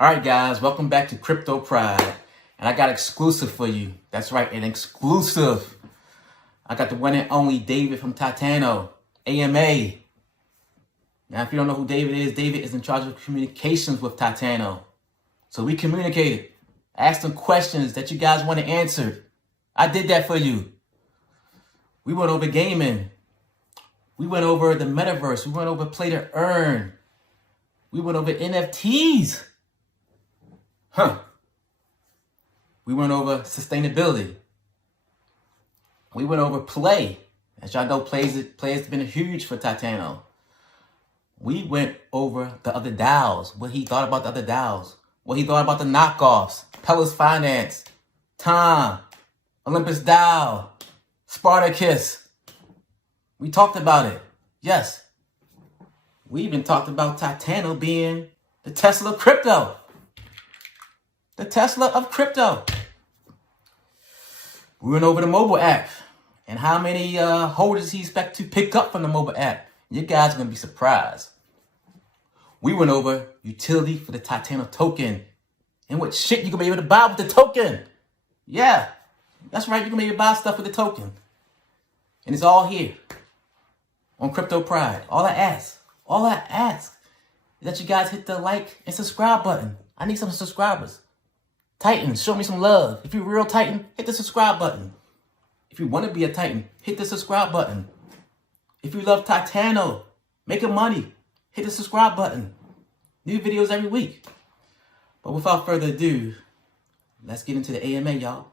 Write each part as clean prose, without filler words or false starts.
All right, guys, welcome back to Crypto Pride. And I got exclusive for you. That's right, an exclusive. I got the one and only David from Titano AMA. Now, if you don't know who David is in charge of communications with Titano. So we communicated, asked some questions that you guys want to answer. I did that for you. We went over gaming. We went over the Metaverse. We went over Play to Earn. We went over NFTs. We went over sustainability. We went over P.L.A.Y. As y'all know, P.L.A.Y has been huge for Titano. We went over the other DAOs, what he thought about the other DAOs, what he thought about the knockoffs, P.L.A.Y Finance, Tom, Olympus DAO, Spartacus. We talked about it. Yes. We even talked about Titano being the Tesla of crypto. The Tesla of crypto. We went over the mobile app and how many holders he expects to pick up from the mobile app. You guys are going to be surprised. We went over utility for the Titano token and what shit you're going to be able to buy with the token. Yeah, that's right. You're going to be able to buy stuff with the token. And it's all here on Crypto Pride. All I ask is that you guys hit the like and subscribe button. I need some subscribers. Titan, show me some love. If you're a real Titan, hit the subscribe button. If you want to be a Titan, hit the subscribe button. If you love Titano, making money, hit the subscribe button. New videos every week. But without further ado, let's get into the AMA, y'all.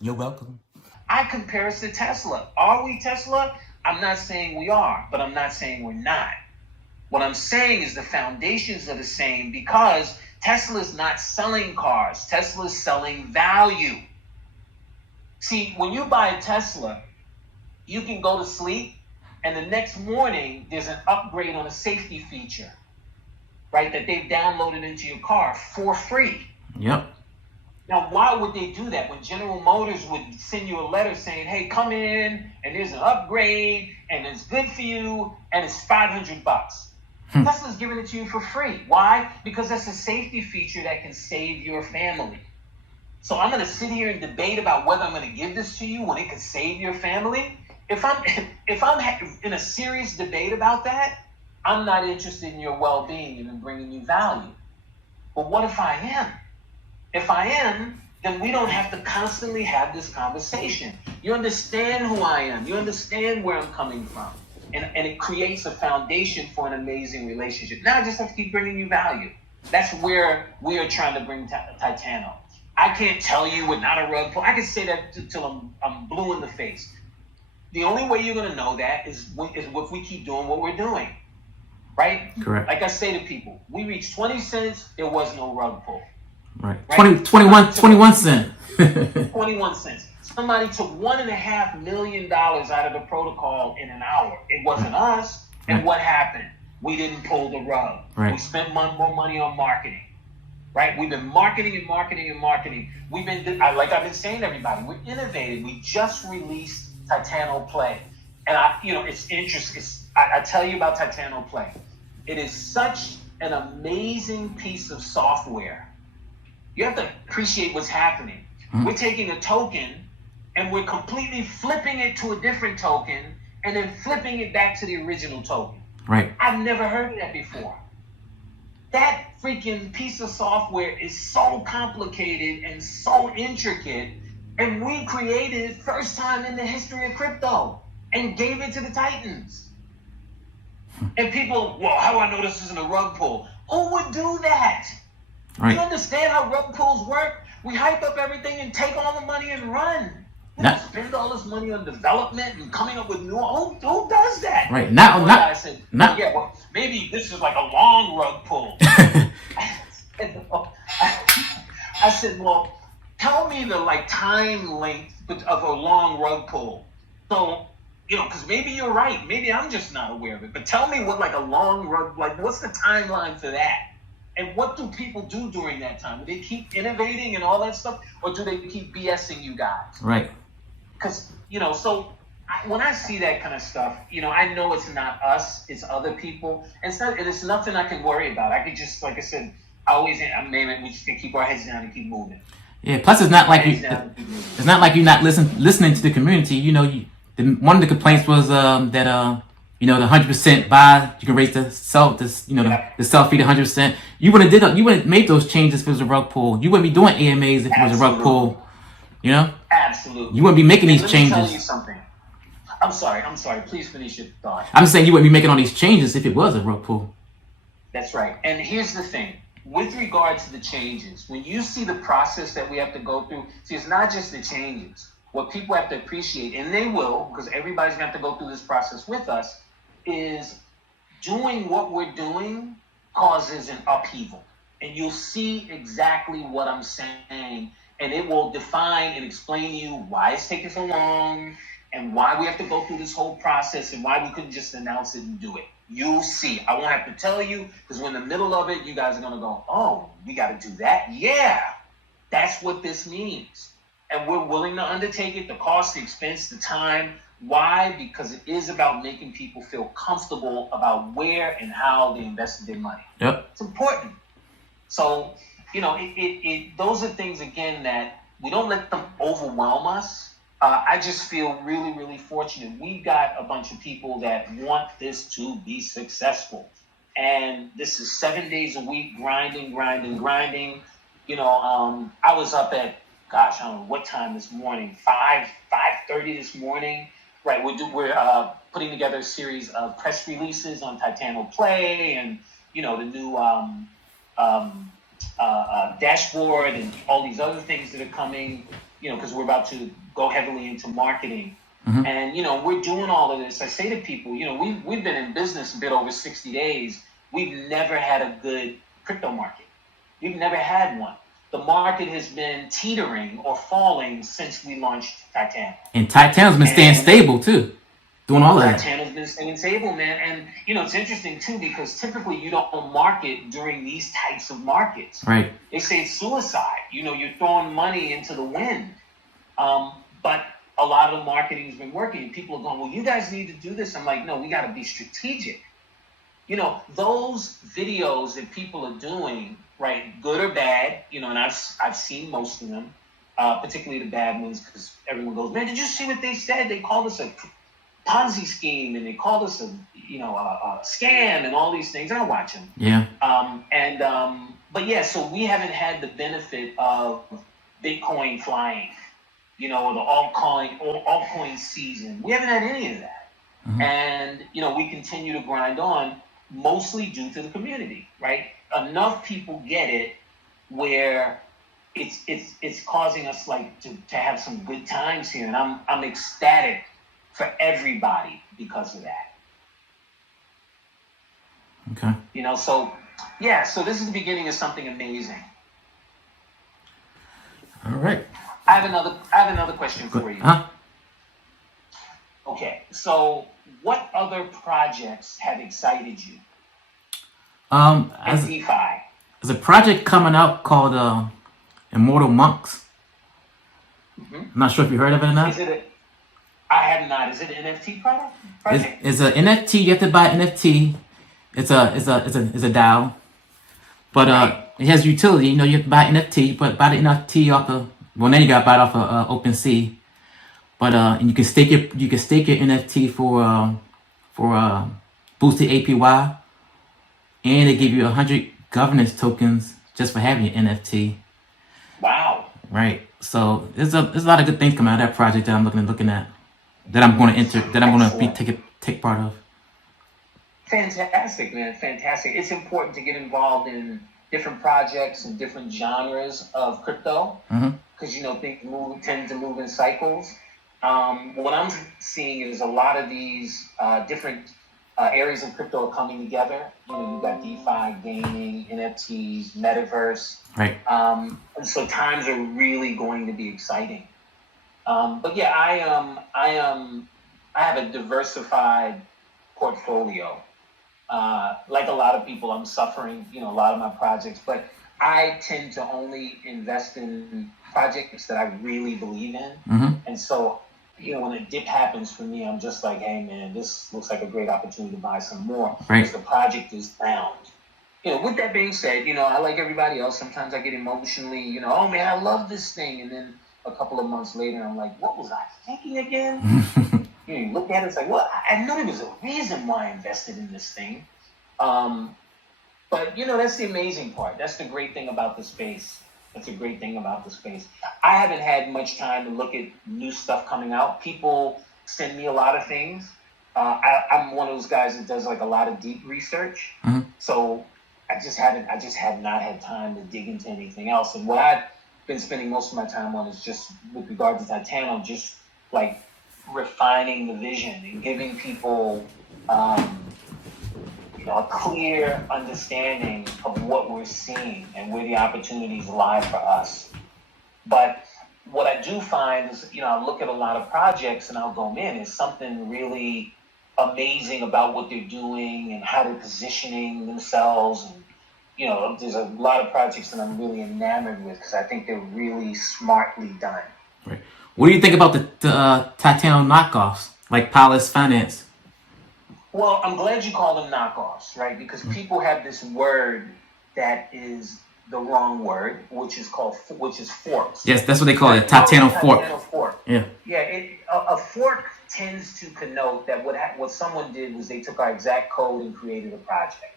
You're welcome. I compare us to Tesla. Are we Tesla? I'm not saying we are, but I'm not saying we're not. What I'm saying is the foundations are the same because Tesla's not selling cars. Tesla's selling value. See, when you buy a Tesla, you can go to sleep and the next morning there's an upgrade on a safety feature, right, that they've downloaded into your car for free. Yep. Now, why would they do that when General Motors would send you a letter saying, hey, come in and there's an upgrade and it's good for you and it's $500? Tesla's giving it to you for free. Why? Because that's a safety feature that can save your family. So I'm going to sit here and debate about whether I'm going to give this to you when it could save your family. If I'm in a serious debate about that, I'm not interested in your well-being and in bringing you value. But what if I am? If I am, then we don't have to constantly have this conversation. You understand who I am. You understand where I'm coming from. And it creates a foundation for an amazing relationship. Now I just have to keep bringing you value. That's where we are trying to bring Titano. I can't tell you we're not a rug pull. I can say that till I'm blue in the face. The only way you're going to know that is if we keep doing what we're doing. Right? Correct. Like I say to people, we reached 20 cents, there was no rug pull. Right. 21 cents. 21 cents. Somebody took $1.5 million out of the protocol in an hour. It wasn't us. And what happened? We didn't pull the rug. Right. We spent more money on marketing. Right? We've been marketing and marketing and marketing. We've been, like I've been saying to everybody, we're innovative. We just released Titano Play. And it's interesting. I tell you about Titano Play. It is such an amazing piece of software. You have to appreciate what's happening. We're taking a token and we're completely flipping it to a different token and then flipping it back to the original token. Right. I've never heard of that before. That freaking piece of software is so complicated and so intricate, and we created it first time in the history of crypto and gave it to the Titans. And people, well, how do I know this isn't a rug pull? Who would do that? Right. You understand how rug pulls work? We hype up everything and take all the money and run. We don't spend all this money on development and coming up with new. Who does that? Right. I said, yeah, well, maybe this is like a long rug pull. I said, well, tell me the time length of a long rug pull. So, because maybe you're right. Maybe I'm just not aware of it. But tell me what a long rug, what's the timeline for that? And what do people do during that time? Do they keep innovating and all that stuff? Or do they keep BSing you guys? Right. Because, when I see that kind of stuff, I know it's not us, it's other people. And it's nothing I can worry about. I could just, like I said, Man, we just gotta keep our heads down and keep moving. Yeah. Plus, it's not like it's not like you're not listening to the community. You know, one of the complaints was that you know, the 100% buy, you can raise the self feed 100%. You wouldn't make those changes if it was a rug pull. You wouldn't be doing AMAs if it was a rug pull. You know? Absolutely. You wouldn't be making these changes. Let me tell you something. I'm sorry. Please finish your thought. I'm saying you wouldn't be making all these changes if it was a rug pull. That's right. And here's the thing. With regard to the changes, when you see the process that we have to go through, see, it's not just the changes. What people have to appreciate, and they will, because everybody's going to have to go through this process with us, is doing what we're doing causes an upheaval. And you'll see exactly what I'm saying, and it will define and explain to you why it's taking so long and why we have to go through this whole process and why we couldn't just announce it and do it. You'll see. I won't have to tell you, because we're in the middle of it, you guys are going to go, oh, we got to do that? Yeah, that's what this means. And we're willing to undertake it, the cost, the expense, the time. Why? Because it is about making people feel comfortable about where and how they invested their money. Yep. It's important. So, you know, those are things, again, that we don't let them overwhelm us. I just feel really, really fortunate. We've got a bunch of people that want this to be successful. And this is 7 days a week, grinding. You know, I was up at, I don't know what time this morning, 5:30 this morning. Right, we're putting together a series of press releases on Titano P.L.A.Y and, you know, the new dashboard and all these other things that are coming, you know, because we're about to go heavily into marketing. Mm-hmm. And, you know, we're doing all of this. I say to people, you know, we've been in business a bit over 60 days. We've never had a good crypto market. We've never had one. The market has been teetering or falling since we launched Titano. And Titano's been staying stable too, doing all of that. Titano's been staying stable, man. And, you know, it's interesting too, because typically you don't market during these types of markets. Right. They say it's suicide. You know, you're throwing money into the wind. But a lot of the marketing has been working. And people are going, well, you guys need to do this. I'm like, no, we got to be strategic. You know, those videos that people are doing, right, good or bad, you know, and I've seen most of them, particularly the bad ones, because everyone goes, man, did you see what they said? They called us a Ponzi scheme, and they called us a scam, and all these things. I watch them. Yeah. But yeah, so we haven't had the benefit of Bitcoin flying, you know, or the altcoin season. We haven't had any of that. Mm-hmm. And, you know, we continue to grind on, mostly due to the community, right? Enough people get it where it's causing us like to have some good times here, and I'm ecstatic for everybody because of that. Okay. You know, so yeah, so this is the beginning of something amazing. All right. I have another question for you. Huh? Okay, so what other projects have excited you? As DeFi. There's a project coming out called Immortal Monks. Mm-hmm. I'm not sure if you heard of it or not. I have not. Is it an NFT project? It's an NFT. You have to buy an NFT. It's a DAO, but it has utility. You know, you have to buy NFT, but buy the NFT off the. Well, then you got to buy it off of OpenSea. But and you can stake your NFT for boosted APY, and they give you 100 governance tokens just for having your NFT. Wow! Right. So there's a lot of good things coming out of that project that I'm looking at, that I'm going to enter, that I'm going to take part of. Fantastic, man! Fantastic. It's important to get involved in different projects and different genres of crypto, because you know things tend to move in cycles. What I'm seeing is a lot of these different areas of crypto are coming together. You know, you've got DeFi, gaming, NFTs, Metaverse. Right. And so times are really going to be exciting. But yeah, I have a diversified portfolio. Like a lot of people, I'm suffering, you know, a lot of my projects, but I tend to only invest in projects that I really believe in. Mm-hmm. And so, you know, when a dip happens for me, I'm just like, hey man, this looks like a great opportunity to buy some more. Right. Because the project is sound. with that being said, I like everybody else. Sometimes I get emotionally, oh man, I love this thing. And then a couple of months later, I'm like, what was I thinking again? You look at it, it's like, well, I know there was a reason why I invested in this thing. But, that's the amazing part. That's the great thing about the space. That's a great thing about the space. I haven't had much time to look at new stuff coming out. People send me a lot of things. I'm one of those guys that does like a lot of deep research. So I just have not had time to dig into anything else. And what I've been spending most of my time on is just with regard to Titano, just like refining the vision and giving people a clear understanding of what we're seeing and where the opportunities lie for us. But what I do find is, I look at a lot of projects and I'll go, man, there's something really amazing about what they're doing and how they're positioning themselves. And, there's a lot of projects that I'm really enamored with because I think they're really smartly done. Right. What do you think about the Titano knockoffs, like P.L.A.Y Finance? Well, I'm glad you call them knockoffs, right? Because people have this word that is the wrong word, which is forks. Yes, that's what they call it, Titano fork. Titano fork. Yeah. Yeah, a fork tends to connote that what someone did was they took our exact code and created a project.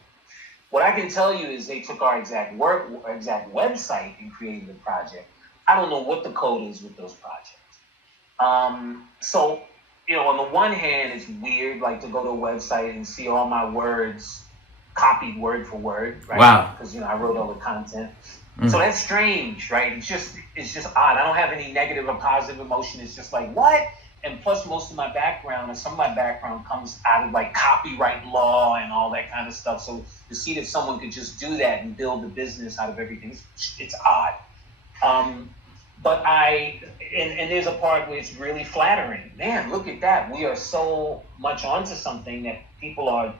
What I can tell you is they took our exact website and created a project. I don't know what the code is with those projects. So, on the one hand, it's weird, like to go to a website and see all my words copied word for word, right? Wow. Because I wrote all the content. So that's strange, right? It's just odd. I don't have any negative or positive emotion. It's just like, what? And plus, most of my background, and some of my background comes out of like copyright law and all that kind of stuff. So to see that someone could just do that and build a business out of everything, it's odd. But and there's a part where it's really flattering. Man, look at that. We are so much onto something that people are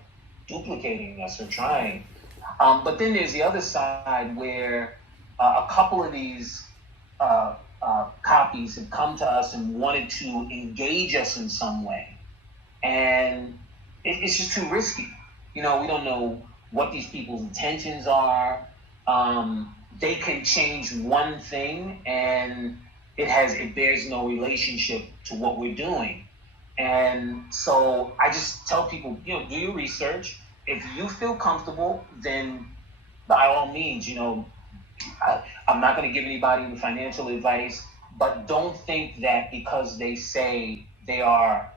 duplicating us or trying. But then there's the other side where a couple of these copies have come to us and wanted to engage us in some way. And it's just too risky. We don't know what these people's intentions are. They can change one thing and it bears no relationship to what we're doing. And so I just tell people, do your research. If you feel comfortable, then by all means, I'm not going to give anybody the financial advice, but don't think that because they say they are,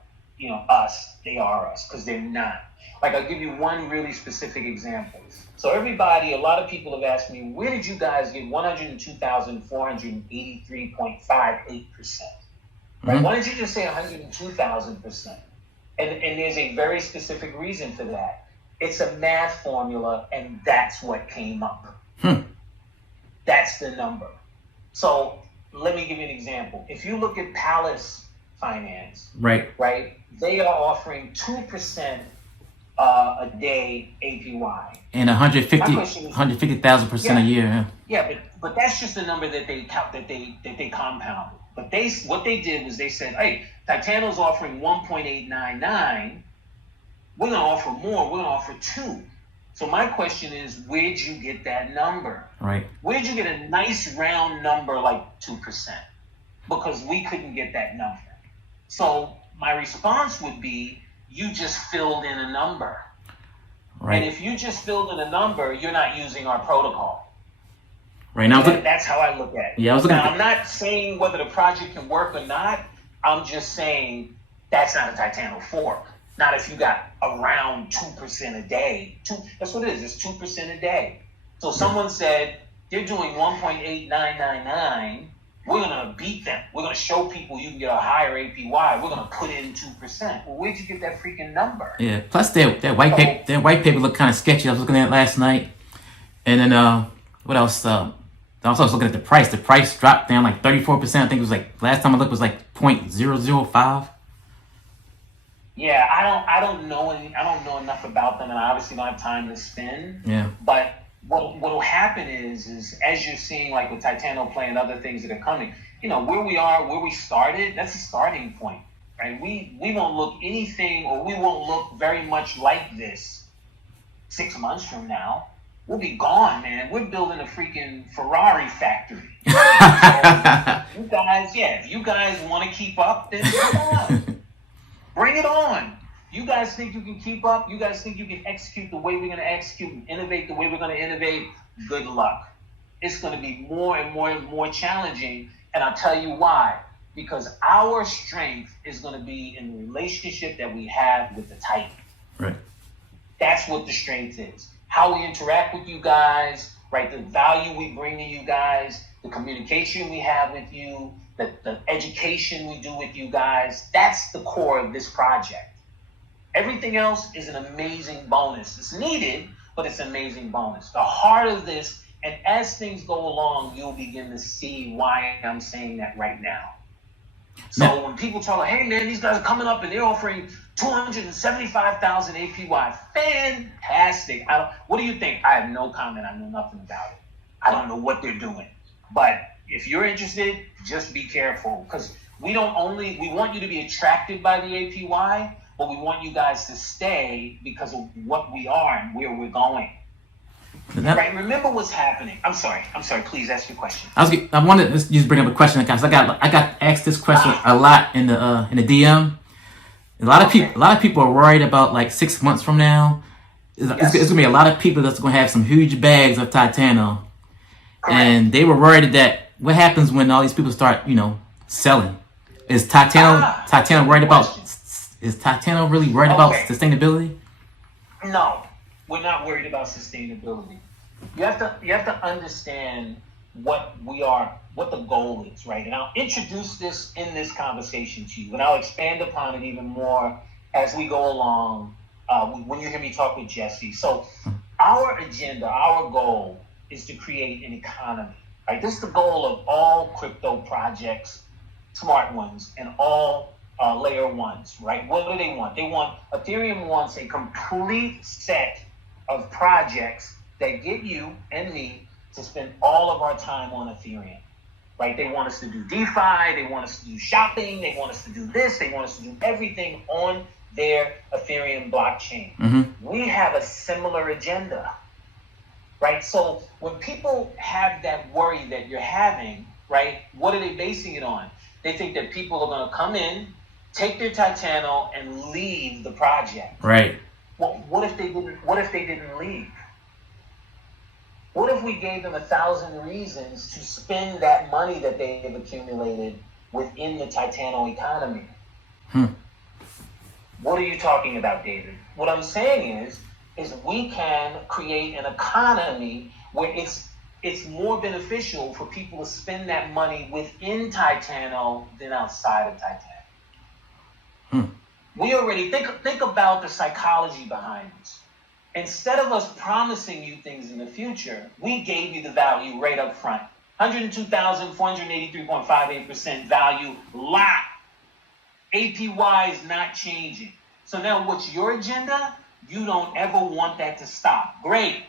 us, they are us, because they're not. Like, I'll give you one really specific example. So a lot of people have asked me, where did you guys get 102,483.58%? Right? Why didn't you just say 102,000%? And there's a very specific reason for that. It's a math formula, and that's what came up. That's the number. So let me give you an example. If you look at P.L.A.Y Finance, right, they are offering 2% a day APY and 150,000% a year. Yeah, but that's just the number that they compound. But what they did was they said, hey, Titano's offering 1.899. We're going to offer more. We're going to offer 2. So my question is, where'd you get that number? Right. Where'd you get a nice round number like 2%? Because we couldn't get that number. So my response would be, you just filled in a number. Right. And if you just filled in a number, you're not using our protocol. Right now, that's how I look at it. Yeah, I'm not saying whether the project can work or not. I'm just saying that's not a Titano fork. Not if you got around 2% a day. That's what it is. It's 2% a day. So someone said they're doing 1.8999. We're gonna beat them. We're gonna show people you can get a higher APY. We're gonna put in 2%. Well, where'd you get that freaking number? Yeah. Plus, that white paper looked kind of sketchy. I was looking at it last night, and then what else? I was also looking at the price. The price dropped down like 34%. I think it was like last time I looked was like 0.005. Yeah, I don't know enough about them, and I obviously don't have time to spend. Yeah. But what will happen is as you're seeing like with Titano P.L.A.Y and other things that are coming, where we are, where we started, that's a starting point, right? We won't look anything, or we won't look very much like this 6 months from now. we'll be gone, man. We're building a freaking Ferrari factory. So you guys, if you guys want to keep up, then come on. Bring it on. You guys think you can keep up? You guys think you can execute the way we're going to execute and innovate the way we're going to innovate? Good luck. It's going to be more and more and more challenging. And I'll tell you why. Because our strength is going to be in the relationship that we have with the Titan. Right. That's what the strength is. How we interact with you guys, right? The value we bring to you guys, the communication we have with you, the education we do with you guys. That's the core of this project. Everything else is an amazing bonus. It's needed, but it's an amazing bonus. The heart of this, and as things go along, you'll begin to see why I'm saying that right now. So when people tell me, hey man, these guys are coming up and they're offering $275,000 APY, fantastic. What do you think? I have no comment. I know nothing about it. I don't know what they're doing. But if you're interested, just be careful, because we want you to be attracted by the APY, but we want you guys to stay because of what we are and where we're going. Right? Remember what's happening. I'm sorry. Please ask your question. I wanted to just bring up a question because I got asked this question a lot in the DM. A lot of people are worried about like 6 months from now. It's gonna be a lot of people that's gonna have some huge bags of Titano, and they were worried that what happens when all these people start, selling. Is Titano worried about? Is Titano really worried about sustainability? No, we're not worried about sustainability. You have to understand what the goal is, right? And I'll introduce this in this conversation to you, and I'll expand upon it even more as we go along when you hear me talk with Jesse. So our agenda, our goal is to create an economy, right? This is the goal of all crypto projects, smart ones, and all layer ones, right? What do they want? Ethereum wants a complete set of projects that get you and me to spend all of our time on Ethereum, right? They want us to do DeFi, they want us to do shopping, they want us to do this, they want us to do everything on their Ethereum blockchain. Mm-hmm. We have a similar agenda, right? So when people have that worry that you're having, right, what are they basing it on? They think that people are going to come in, take their Titano, and leave the project. Right. Well, what if they didn't leave? What if we gave them 1,000 reasons to spend that money that they have accumulated within the Titano economy? What are you talking about, David? What I'm saying is we can create an economy where it's more beneficial for people to spend that money within Titano than outside of Titano. We already think about the psychology behind this. Instead of us promising you things in the future, we gave you the value right up front. 102,483.58% value locked. APY is not changing. So now what's your agenda? You don't ever want that to stop. Great.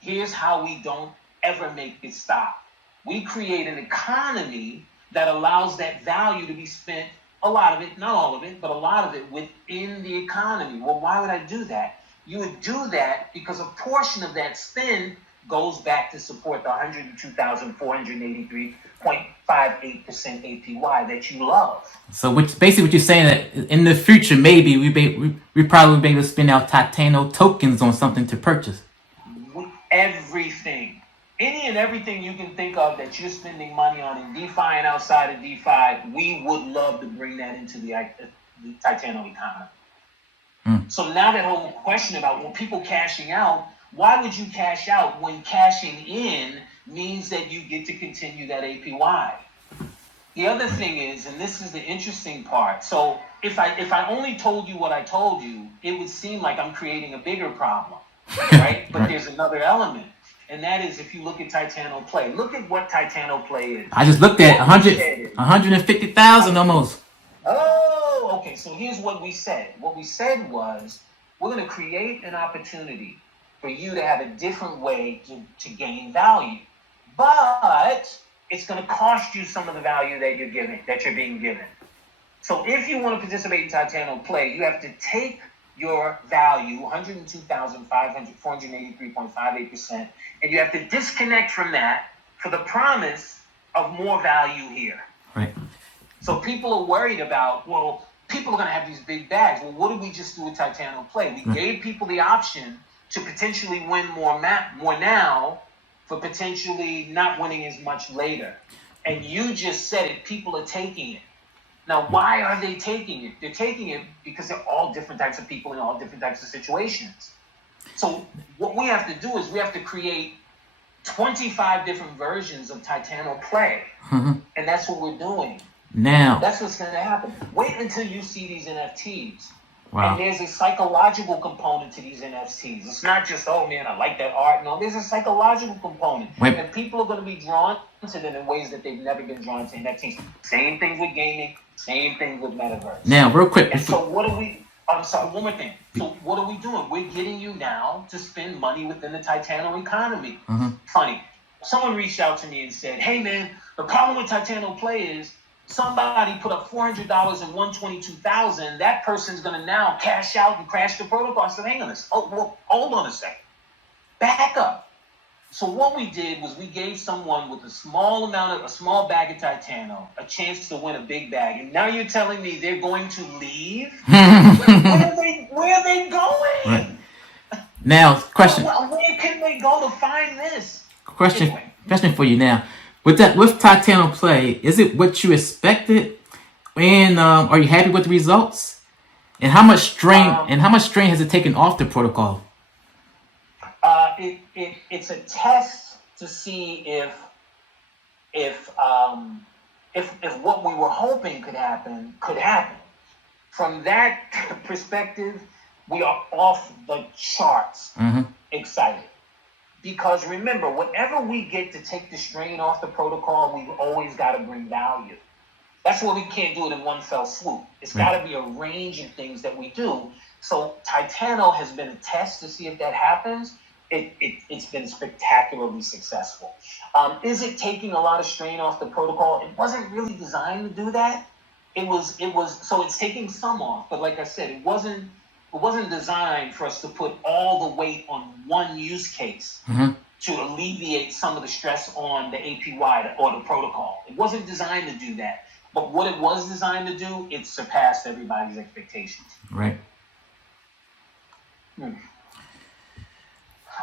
Here's how we don't ever make it stop. We create an economy that allows that value to be spent, a lot of it, not all of it, but a lot of it within the economy. Well, why would I do that? You would do that because a portion of that spend goes back to support the 102,483.58% APY that you love. So basically what you're saying that in the future, maybe we probably be able to spend our Titano tokens on something to purchase. Everything. Any and everything you can think of that you're spending money on in DeFi and outside of DeFi, we would love to bring that into the Titano economy. So now that whole question about when people cashing out, why would you cash out when cashing in means that you get to continue that APY? The other thing is, and this is the interesting part, so if I only told you what I told you, it would seem like I'm creating a bigger problem, right? But there's another element, and that is if you look at Titano Play. Look at what Titano Play is. I just looked at 150,000 almost. Oh, okay. So here's what we said. What we said was we're going to create an opportunity for you to have a different way to gain value, but it's going to cost you some of the value that you're being given. So if you want to participate in Titano Play, you have to take your value, 483.58%, and you have to disconnect from that for the promise of more value here. Right. So people are worried about, well, people are going to have these big bags. Well, what did we just do with Titano Play? We gave people the option to potentially win more now for potentially not winning as much later. And you just said it, people are taking it. Now, why are they taking it? They're taking it because they're all different types of people in all different types of situations. So what we have to do is we have to create 25 different versions of Titano Play. And that's what we're doing. Now. That's what's going to happen. Wait until you see these NFTs. Wow. And there's a psychological component to these NFTs. It's not just, oh man, I like that art. No, there's a psychological component. And people are going to be drawn to them in ways that they've never been drawn to NFTs. Same thing with gaming. Same thing with Metaverse. Now, real quick. And so what are we... I'm sorry, one more thing. So what are we doing? We're getting you now to spend money within the Titano economy. Funny. Someone reached out to me and said, hey man, the problem with Titano Play is somebody put up $400 and $122,000. That person's going to now cash out and crash the protocol. I said, hang on this. Oh, well, hold on a second. Back up. So what we did was we gave someone with a small bag of Titano a chance to win a big bag. And now you're telling me they're going to leave? Where are they going? Right. Now, question. Where can they go to find this? Question for you now. With Titano Play, is it what you expected? And are you happy with the results? And how much strain has it taken off the protocol? It's a test to see if what we were hoping could happen. From that perspective, we are off the charts excited. Because remember, whenever we get to take the strain off the protocol, we've always got to bring value. That's why we can't do it in one fell swoop. It's got to be a range of things that we do. So Titano has been a test to see if that happens. It's been spectacularly successful. Is it taking a lot of strain off the protocol? It wasn't really designed to do that. It was so it's taking some off, but like I said, it wasn't designed for us to put all the weight on one use case to alleviate some of the stress on the APY or the protocol. It wasn't designed to do that. But what it was designed to do, it surpassed everybody's expectations. Right.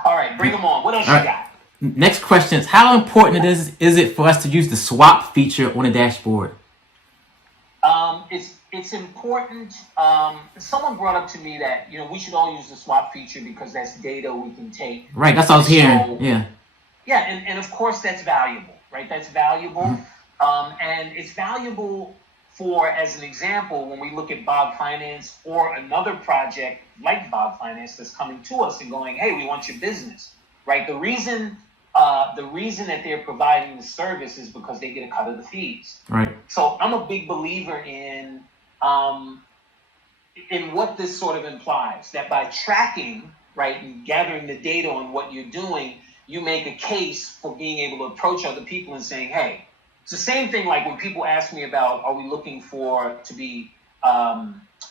All right, bring them on. What else you got? Next question is, how important is it for us to use the swap feature on the dashboard? It's important. Someone brought up to me that we should all use the swap feature because that's data we can take. Right, that's what I was hearing. Yeah, and of course that's valuable, right? That's valuable, and it's valuable for, as an example, when we look at P.L.A.Y Finance or another project like P.L.A.Y Finance that's coming to us and going, hey, we want your business, right? The reason that they're providing the service is because they get a cut of the fees. Right. So I'm a big believer in what this sort of implies, that by tracking, right, and gathering the data on what you're doing, you make a case for being able to approach other people and saying, hey, it's the same thing like when people ask me about, are we looking to be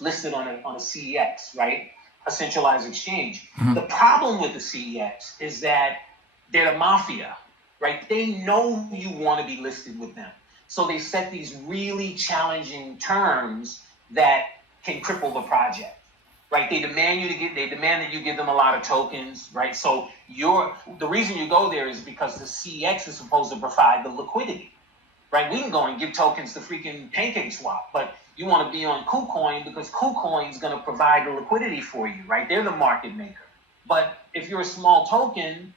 listed on a CEX, right? A centralized exchange. The problem with the CEX is that they're the mafia, right? They know you want to be listed with them. So they set these really challenging terms that can cripple the project, right? They demand that you give them a lot of tokens, right? So the reason you go there is because the CEX is supposed to provide the liquidity, right? We can go and give tokens to freaking PancakeSwap, but you want to be on KuCoin because KuCoin is going to provide the liquidity for you, right? They're the market maker. But if you're a small token,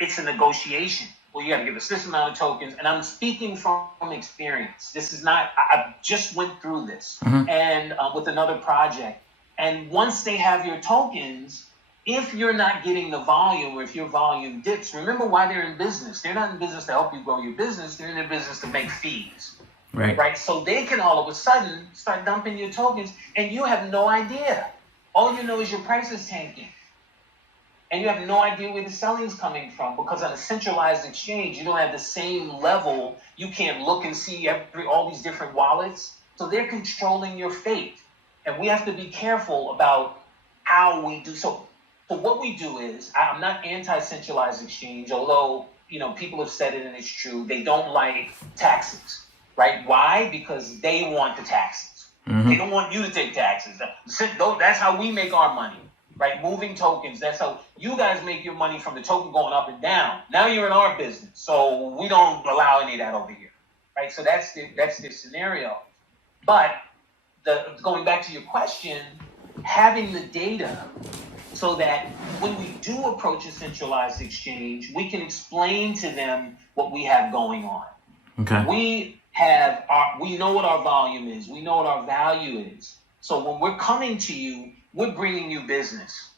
it's a negotiation. Well, you got to give us this amount of tokens. And I'm speaking from experience. This is not, I just went through this and with another project. And once they have your tokens, if you're not getting the volume or if your volume dips, remember why they're in business. They're not in business to help you grow your business. They're in their business to make fees. Right. So they can all of a sudden start dumping your tokens and you have no idea. All you know is your price is tanking. And you have no idea where the selling is coming from because on a centralized exchange, you don't have the same level. You can't look and see all these different wallets. So they're controlling your fate. And we have to be careful about how we do so. So what we do is, I'm not anti-centralized exchange, although people have said it and it's true. They don't like taxes, right? Why? Because they want the taxes. They don't want you to take taxes. That's how we make our money, right? Moving tokens. That's how you guys make your money from the token going up and down. Now you're in our business, so we don't allow any of that over here, right? So that's the scenario. But going back to your question, having the data so that when we do approach a centralized exchange, we can explain to them what we have going on. Okay. We know what our volume is. We know what our value is. So when we're coming to you, we're bringing you business.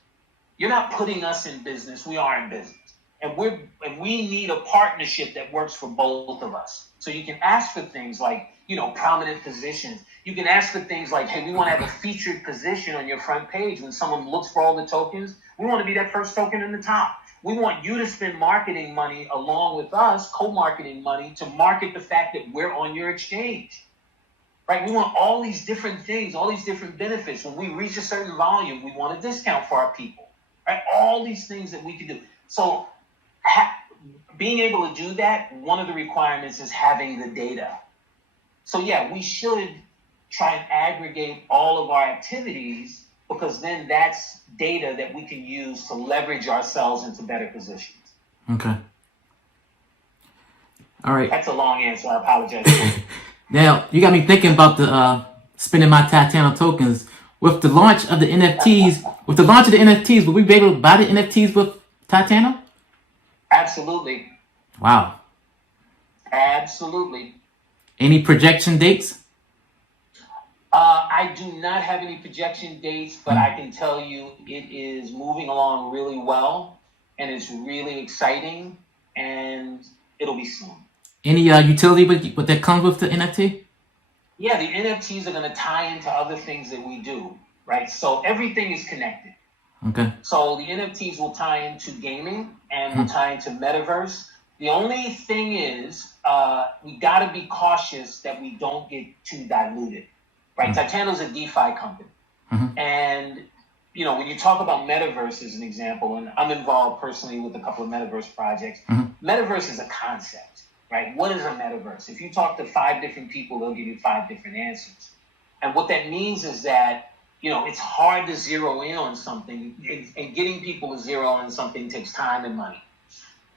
You're not putting us in business. We are in business. And we need a partnership that works for both of us. So you can ask for things like, prominent positions. You can ask for things like, hey, we want to have a featured position on your front page. When someone looks for all the tokens, we want to be that first token in the top. We want you to spend marketing money along with us, co-marketing money, to market the fact that we're on your exchange. Right? We want all these different things, all these different benefits. When we reach a certain volume, we want a discount for our people. Right? All these things that we can do. So being able to do that, one of the requirements is having the data. So yeah, we should try and aggregate all of our activities, because then that's data that we can use to leverage ourselves into better positions. Okay. All right. That's a long answer. I apologize. Now, you got me thinking about the spending my Titano tokens. With the launch of the NFTs, will we be able to buy the NFTs with Titano? Absolutely. Wow. Absolutely. Any projection dates? I do not have any projection dates, but I can tell you it is moving along really well, and it's really exciting, and it'll be soon. Any utility with that comes with the NFT? Yeah, the NFTs are going to tie into other things that we do, right? So everything is connected. Okay. So the NFTs will tie into gaming and will tie into Metaverse. The only thing is, we got to be cautious that we don't get too diluted, right? Titano's a DeFi company. And, when you talk about Metaverse as an example, and I'm involved personally with a couple of Metaverse projects, Metaverse is a concept, right? What is a Metaverse? If you talk to 5 different people, they'll give you 5 different answers. And what that means is that, it's hard to zero in on something, and getting people to zero in on something takes time and money.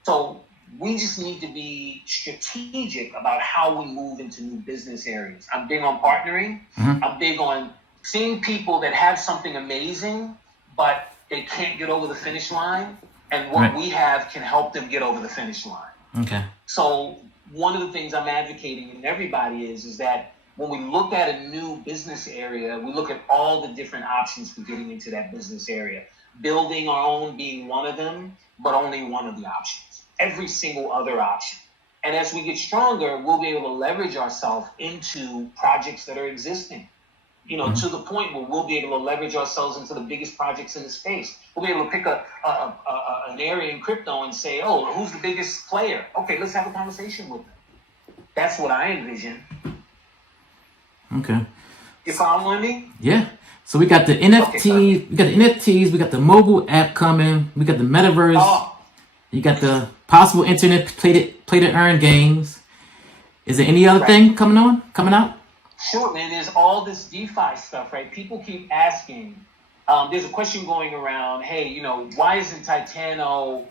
So we just need to be strategic about how we move into new business areas. I'm big on partnering. I'm big on seeing people that have something amazing, but they can't get over the finish line. And what we have can help them get over the finish line. Okay. So one of the things I'm advocating in everybody is that when we look at a new business area, we look at all the different options for getting into that business area. Building our own being one of them, but only one of the options. Every single other option. And as we get stronger, we'll be able to leverage ourselves into projects that are existing. To the point where we'll be able to leverage ourselves into the biggest projects in the space. We'll be able to pick an area in crypto and say, oh, who's the biggest player? Okay, let's have a conversation with them. That's what I envision. Okay. You following me? Yeah. So we got the NFTs, we got the mobile app coming, we got the Metaverse, you got the possible internet play to earn games. Is there any other thing coming out? Sure, man. There's all this DeFi stuff, right? People keep asking. There's a question going around, hey, why isn't Titano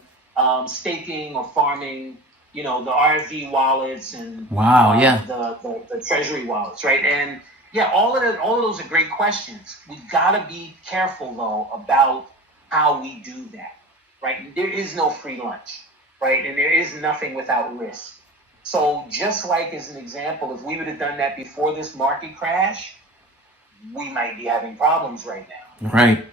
staking or farming, the RSV wallets and the treasury wallets, right? And yeah, all of those are great questions. We gotta be careful though about how we do that, right? There is no free lunch, right? And there is nothing without risk. So just like as an example, if we would have done that before this market crash, we might be having problems right now. Right.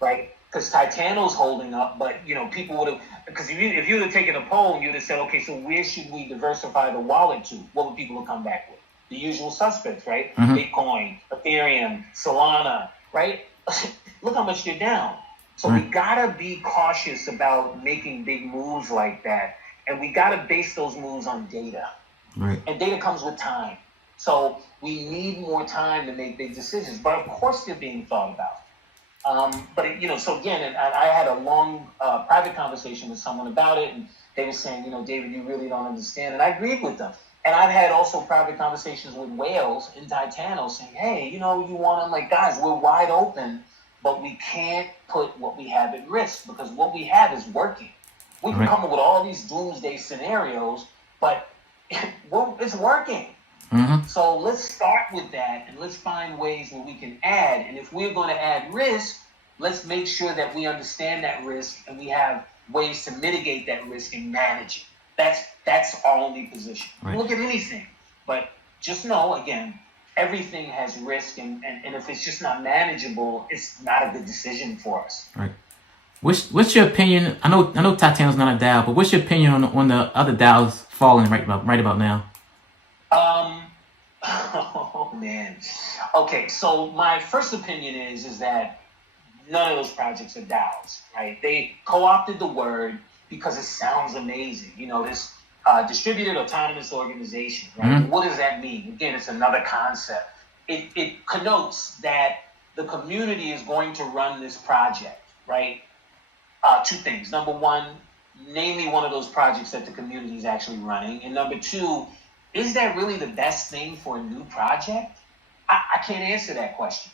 Right? Because Titano's holding up, but people would have, because if you would have taken a poll, you would have said, okay, so where should we diversify the wallet to? What would people have come back with? The usual suspects, right? Bitcoin, Ethereum, Solana, right? Look how much they're down. So we gotta be cautious about making big moves like that. And we got to base those moves on data. Right. And data comes with time. So we need more time to make big decisions. But of course they're being thought about. But so again, and I had a long private conversation with someone about it, and they were saying, David, you really don't understand, and I agreed with them. And I've had also private conversations with whales in Titano saying, hey, you want to, like, guys, we're wide open, but we can't put what we have at risk because what we have is working. We can come up with all these doomsday scenarios, but it's working. Mm-hmm. So let's start with that, and let's find ways where we can add. And if we're going to add risk, let's make sure that we understand that risk and we have ways to mitigate that risk and manage it. That's our only position. Right. Look at anything, but just know, again, everything has risk, and if it's just not manageable, it's not a good decision for us. Right. What's your opinion? I know Titano's not a DAO, but what's your opinion on the other DAOs falling right about now? Oh man. Okay, so my first opinion is that none of those projects are DAOs, right? They co-opted the word because it sounds amazing. This distributed autonomous organization, right? Mm-hmm. What does that mean? Again, it's another concept. It connotes that the community is going to run this project, right? Two things. Number one, name me one of those projects that the community is actually running. And number two, is that really the best thing for a new project? I can't answer that question.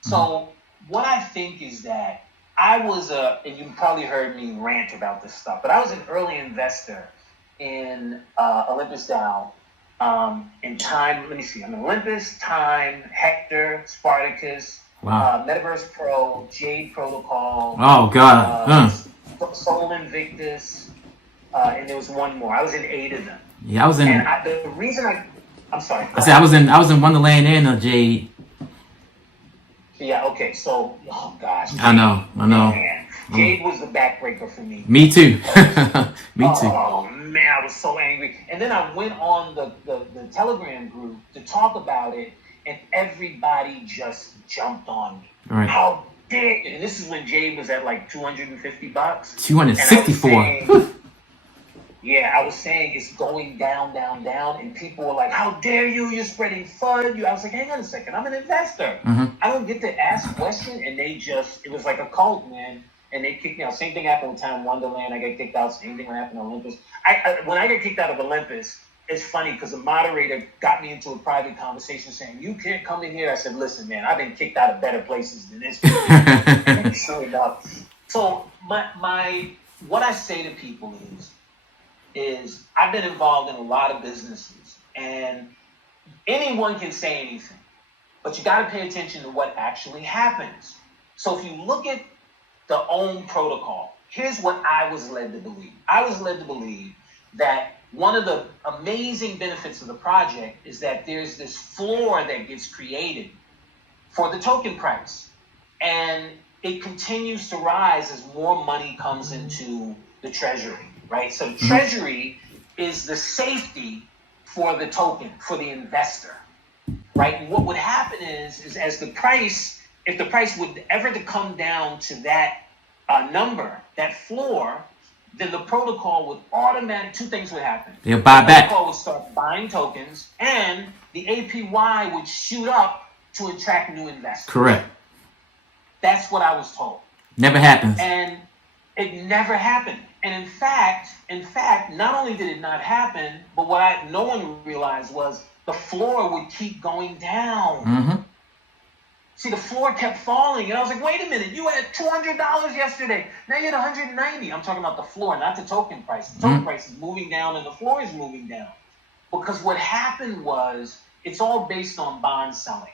So what I think is that I was and you probably heard me rant about this stuff, but I was an early investor in Olympus DAO, in Time. Let me see. I'm in Olympus, Time, Hector, Spartacus, Wow. Metaverse Pro, Jade Protocol. Oh God. Sol Invictus, and there was one more. I was in 8 of them. Yeah, I was in. And the reason I'm sorry. I said I was in Wonderland and Jade. Yeah. Okay. So, oh gosh. I know. Man, Jade was the backbreaker for me. Me too. Me too. Oh man, I was so angry. And then I went on the Telegram group to talk about it, and everybody just jumped on me. Right. How dare you? And this is when Jade was at like $250. 264. Yeah, I was saying it's going down, and people were like, how dare you? You're spreading FUD. I was like, hang on a second. I'm an investor. Mm-hmm. I don't get to ask questions, and it was like a cult, man, and they kicked me out. Same thing happened with Time Wonderland. I got kicked out. Same thing happened to Olympus. When I got kicked out of Olympus, it's funny because the moderator got me into a private conversation saying, you can't come in here. I said, listen, man, I've been kicked out of better places than this. Sure enough. So what I say to people is I've been involved in a lot of businesses, and anyone can say anything, but you got to pay attention to what actually happens. So if you look at the OWN protocol, here's what I was led to believe. I was led to believe that one of the amazing benefits of the project is that there's this floor that gets created for the token price, and it continues to rise as more money comes into the treasury. Right, so treasury is the safety for the token, for the investor, right? And what would happen is as the price, if the price would ever to come down to that number, that floor, then the protocol would two things would happen. They'll buy back. The protocol would start buying tokens, and the APY would shoot up to attract new investors. Correct. That's what I was told. Never happens. And it never happened. And in fact, not only did it not happen, but what no one realized was the floor would keep going down. Mm-hmm. See, the floor kept falling, and I was like, wait a minute, you had $200 yesterday. Now you're at $190. I'm talking about the floor, not the token price. The token price is moving down, and the floor is moving down. Because what happened was, it's all based on bond selling.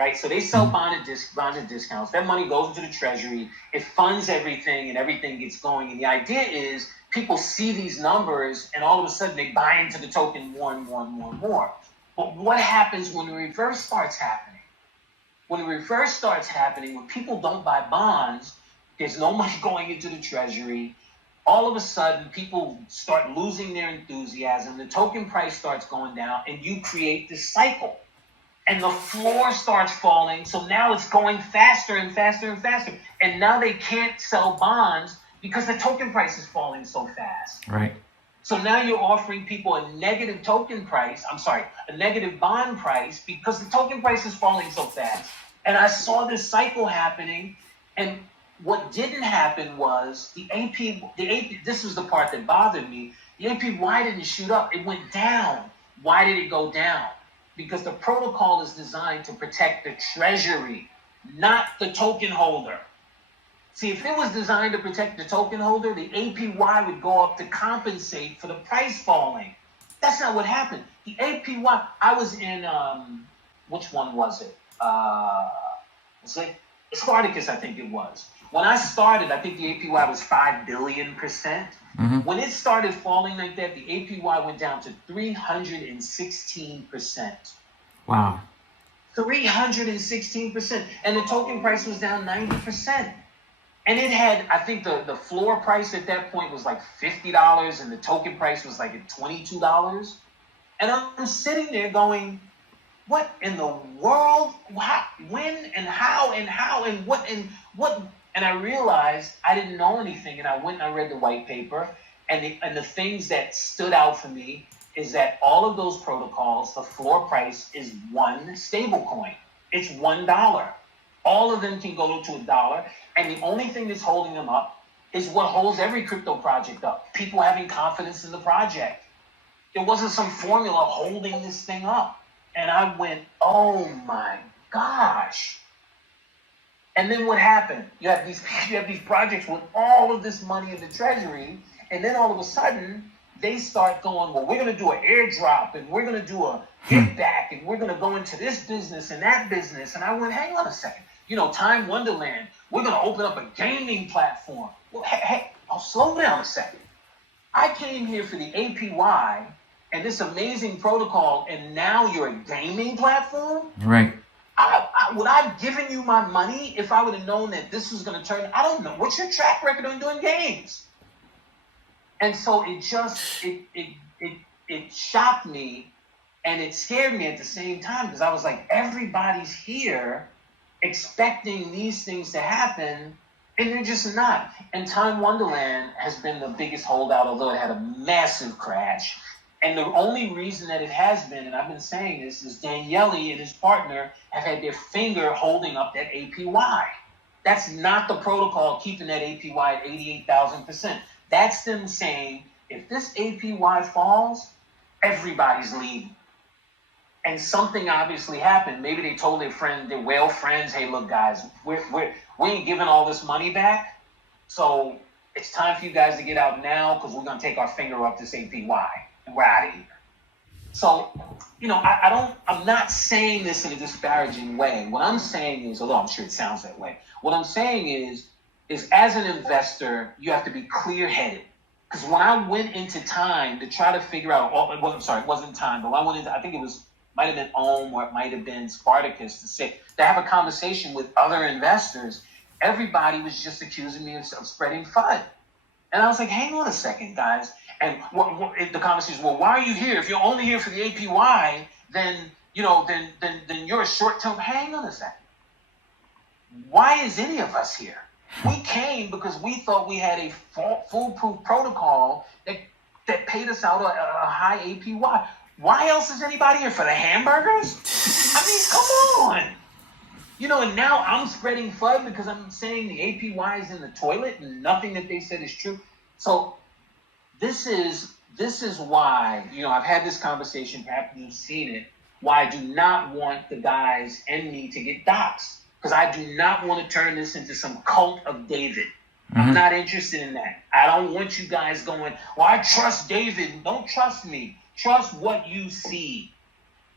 Right, so they sell bonds at discounts. That money goes into the treasury. It funds everything, and everything gets going. And the idea is people see these numbers, and all of a sudden they buy into the token more and more and more and more. But what happens when the reverse starts happening? When the reverse starts happening, when people don't buy bonds, there's no money going into the treasury. All of a sudden, people start losing their enthusiasm. The token price starts going down, and you create this cycle. And the floor starts falling, so now it's going faster and faster and faster. And now they can't sell bonds because the token price is falling so fast. Right. So now you're offering people a negative a negative bond price because the token price is falling so fast. And I saw this cycle happening, And what didn't happen was the AP, this was the part that bothered me. The APY didn't shoot up, it went down. Why did it go down? Because the protocol is designed to protect the treasury, not the token holder. See, if it was designed to protect the token holder, the APY would go up to compensate for the price falling. That's not what happened. The APY, I was in, which one was it? Let's say, Spartacus, I think it was. When I started, I think the APY was 5 billion%. When it started falling like that, the APY went down to 316%. Wow. 316%. And the token price was down 90%. And it had, I think the floor price at that point was like $50 and the token price was like at $22. And I'm sitting there going, what in the world? When and how and what and what? And I realized I didn't know anything. And I went and I read the white paper. And the things that stood out for me is that all of those protocols, the floor price is one stable coin. It's $1. All of them can go to $1. And the only thing that's holding them up is what holds every crypto project up. People having confidence in the project. There wasn't some formula holding this thing up. And I went, oh my gosh. And then what happened? You have these projects with all of this money in the treasury. And then all of a sudden, they start going, well, we're going to do an airdrop and we're going to do a give back and we're going to go into this business and that business. And I went, hang on a second. You know, Time Wonderland, we're going to open up a gaming platform. Well, hey, I'll slow down a second. I came here for the APY and this amazing protocol, and now you're a gaming platform? Right. Would I have given you my money if I would have known that this was going to turn? I don't know. What's your track record on doing games? And so it just, it shocked me and it scared me at the same time because I was like, everybody's here expecting these things to happen and they're just not. And Time Wonderland has been the biggest holdout, although it had a massive crash. And the only reason that it has been, and I've been saying this, is Daniele and his partner have had their finger holding up that APY. That's not the protocol keeping that APY at 88,000%. That's them saying, if this APY falls, everybody's leaving. And something obviously happened. Maybe they told their friend, their whale friends, hey, look, guys, we ain't giving all this money back. So it's time for you guys to get out now because we're going to take our finger up this APY and we're out of here. So, you know, I'm not saying this in a disparaging way. What I'm saying is, although I'm sure it sounds that way, what I'm saying is as an investor, you have to be clear-headed. Because when I went into Time to try to figure out, it wasn't Time, but when I went into, I think might have been Ohm or it might have been Spartacus to have a conversation with other investors, everybody was just accusing me of spreading FUD. And I was like, hang on a second, guys. And the conversation, well, why are you here? If you're only here for the APY, then you're a short-term. Hang on a second. Why is any of us here? We came because we thought we had a foolproof protocol that paid us out a high APY. Why else is anybody here? For the hamburgers? I mean, come on. You know, and now I'm spreading FUD because I'm saying the APY is in the toilet and nothing that they said is true. So this is why, you know, I've had this conversation, perhaps you've seen it, why I do not want the guys and me to get doxxed. Because I do not want to turn this into some cult of David. I'm not interested in that. I don't want you guys going, well, I trust David. Don't trust me. Trust what you see.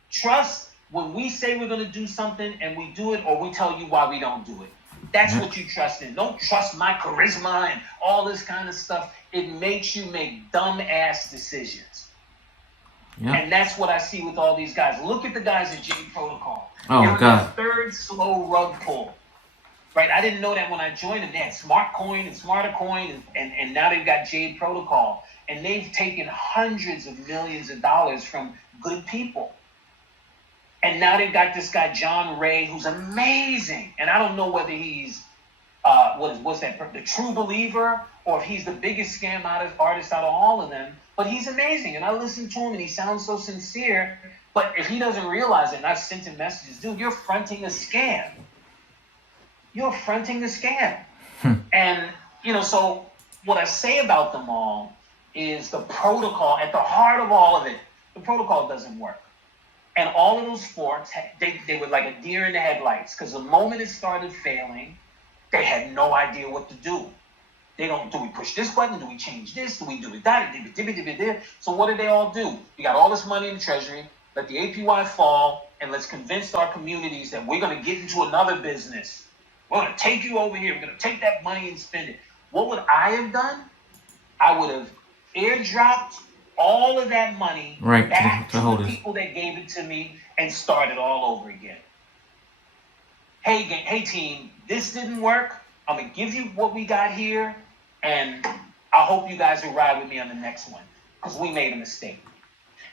Trust when we say we're going to do something and we do it, or we tell you why we don't do it. That's what you trust in. Don't trust my charisma and all this kind of stuff. It makes you make dumb-ass decisions. Yeah. And that's what I see with all these guys. Look at the guys at Jade Protocol. Oh, God. The third slow rug pull. Right? I didn't know that when I joined them. They had Smart Coin and Smarter Coin, and now they've got Jade Protocol. And they've taken hundreds of millions of dollars from good people. And now they've got this guy, John Ray, who's amazing. And I don't know whether he's, the true believer, or if he's the biggest scam artist out of all of them. But he's amazing. And I listen to him, and he sounds so sincere. But if he doesn't realize it, and I've sent him messages, dude, you're fronting a scam. you're fronting a scam. And, so what I say about them all is the protocol, at the heart of all of it, the protocol doesn't work. And all of those forks, they were like a deer in the headlights, because the moment it started failing, they had no idea what to do. Do we push this button? Do we change this? Do we do that? So what did they all do? We got all this money in the treasury, let the APY fall, and let's convince our communities that we're going to get into another business. We're going to take you over here. We're going to take that money and spend it. What would I have done? I would have airdropped all of that money back to the people that gave it to me and started all over again. Hey team, this didn't work. I'm going to give you what we got here, and I hope you guys will ride with me on the next one, because we made a mistake.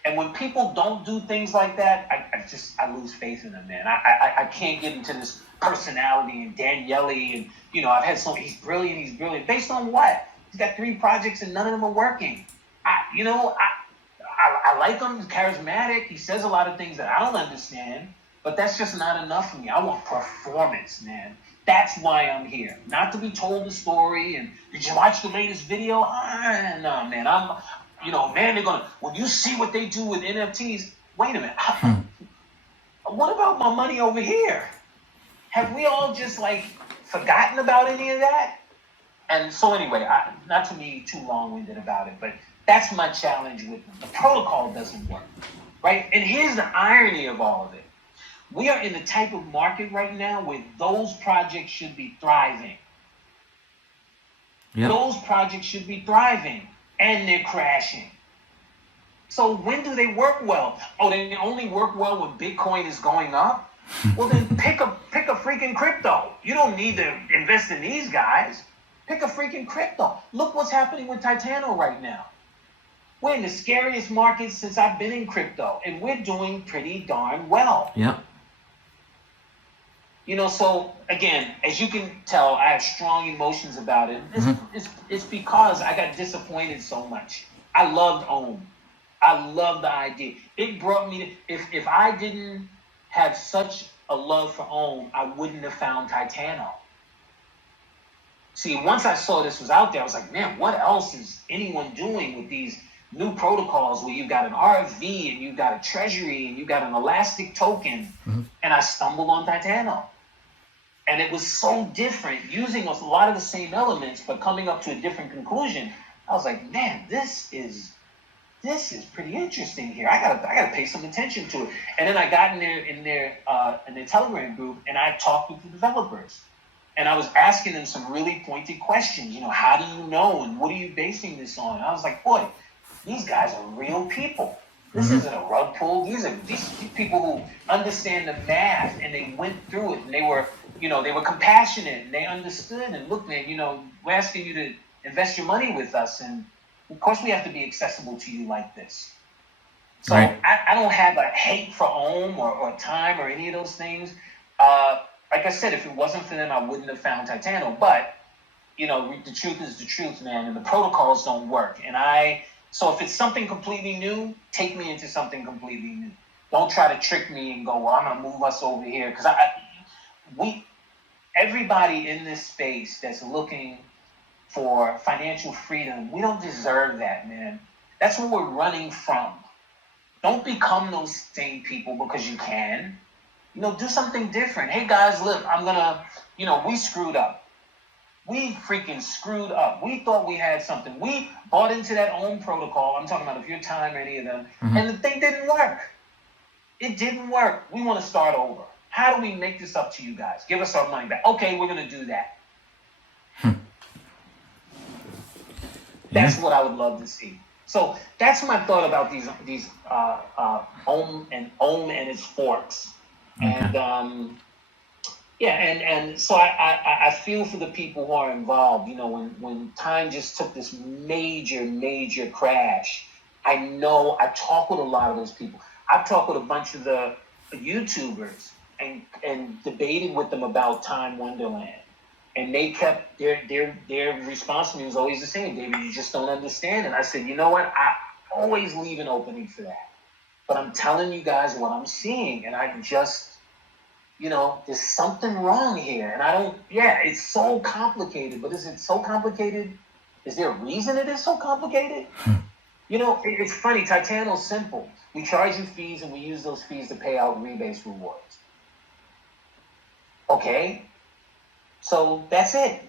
And when people don't do things like that, I lose faith in them, man. I can't get into this personality and Daniele, and I've had he's brilliant. Based on what? He's got 3 projects and none of them are working. I like him. He's charismatic. He says a lot of things that I don't understand, but that's just not enough for me. I want performance, man. That's why I'm here. Not to be told the story and did you watch the latest video? No, man. They're gonna, when you see what they do with NFTs, wait a minute. What about my money over here? Have we all just forgotten about any of that? And so anyway, not to be too long-winded about it, but that's my challenge with them. The protocol doesn't work, right? And here's the irony of all of it. We are in the type of market right now where those projects should be thriving. Yep. Those projects should be thriving, and they're crashing. So when do they work well? Oh, they only work well when Bitcoin is going up? Well, then pick a freaking crypto. You don't need to invest in these guys. Pick a freaking crypto. Look what's happening with Titano right now. We're in the scariest market since I've been in crypto, and we're doing pretty darn well. Yeah. So again, as you can tell, I have strong emotions about it. It's because I got disappointed so much. I loved OM. I loved the idea. It brought me to, if I didn't have such a love for OM, I wouldn't have found Titano. See, once I saw this was out there, I was like, man, what else is anyone doing with these new protocols where you've got an RFV and you've got a treasury and you've got an elastic token? And I stumbled on Titano. And it was so different, using a lot of the same elements, but coming up to a different conclusion. I was like, man, this is pretty interesting here. I gotta pay some attention to it. And then I got in their Telegram group, and I talked with the developers. And I was asking them some really pointed questions. How do you know, and what are you basing this on? And I was like, boy, these guys are real people. This isn't a rug pull. These are these people who understand the math, and they went through it, and they were compassionate, and they understood and looked at, we're asking you to invest your money with us, and of course we have to be accessible to you like this. So right. I don't have a hate for OM or time or any of those things. Like I said, if it wasn't for them, I wouldn't have found Titano. But, the truth is the truth, man, and the protocols don't work. So if it's something completely new, take me into something completely new. Don't try to trick me and go, well, I'm going to move us over here. Because everybody in this space that's looking for financial freedom, we don't deserve that, man. That's what we're running from. Don't become those same people because you can. Do something different. Hey, guys, look, I'm going to, we screwed up. We freaking screwed up. We thought we had something. We bought into that OM protocol. I'm talking about if your time or any of them. And the thing didn't work. It didn't work. We want to start over. How do we make this up to you guys? Give us our money back. Okay, we're going to do that. That's what I would love to see. So that's my thought about these OM and its forks. Okay. And so I feel for the people who are involved. When time just took this major crash, I talk with a lot of those people. I've talked with a bunch of the YouTubers and debated with them about Time Wonderland. And they kept their response to me was always the same. David, you just don't understand. And I said, you know what? I always leave an opening for that. But I'm telling you guys what I'm seeing, and there's something wrong here. And it's so complicated, but is it so complicated? Is there a reason it is so complicated? It's funny. Titano's simple. We charge you fees, and we use those fees to pay out rebase rewards. Okay? So that's it.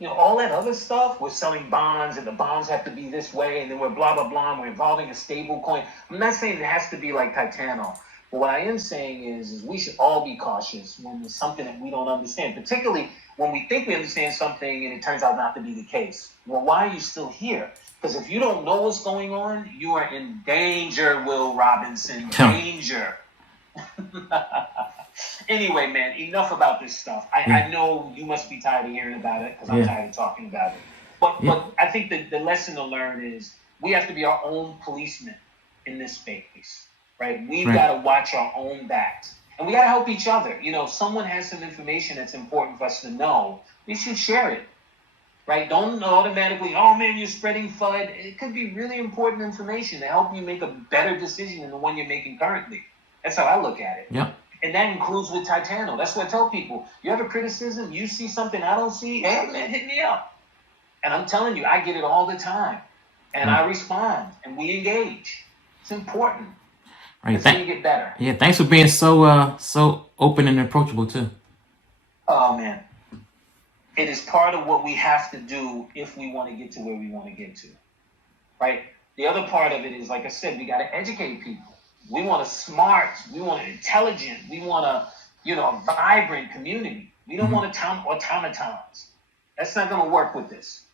All that other stuff, we're selling bonds, and the bonds have to be this way, and then we're blah, blah, blah, and we're involving a stable coin. I'm not saying it has to be like Titano, but what I am saying is we should all be cautious when there's something that we don't understand, particularly when we think we understand something and it turns out not to be the case. Well, why are you still here? Because if you don't know what's going on, you are in danger, Will Robinson, danger. Anyway, man, enough about this stuff. I know you must be tired of hearing about it because I'm tired of talking about it. But I think the lesson to learn is we have to be our own policemen in this space, right? We've got to watch our own backs. And we got to help each other. If someone has some information that's important for us to know, we should share it, right? Don't automatically, oh, man, you're spreading FUD. It could be really important information to help you make a better decision than the one you're making currently. That's how I look at it. Yep. And that includes with Titano. That's what I tell people. You have a criticism, you see something I don't see, hey, man, hit me up. And I'm telling you, I get it all the time. And I respond, and we engage. It's important. Right. So you get better. Yeah, thanks for being so open and approachable, too. Oh, man. It is part of what we have to do if we want to get to where we want to get to. Right? The other part of it is, like I said, we got to educate people. We want a smart, we want an intelligent, we want a vibrant community. We don't want automatons. That's not going to work with this.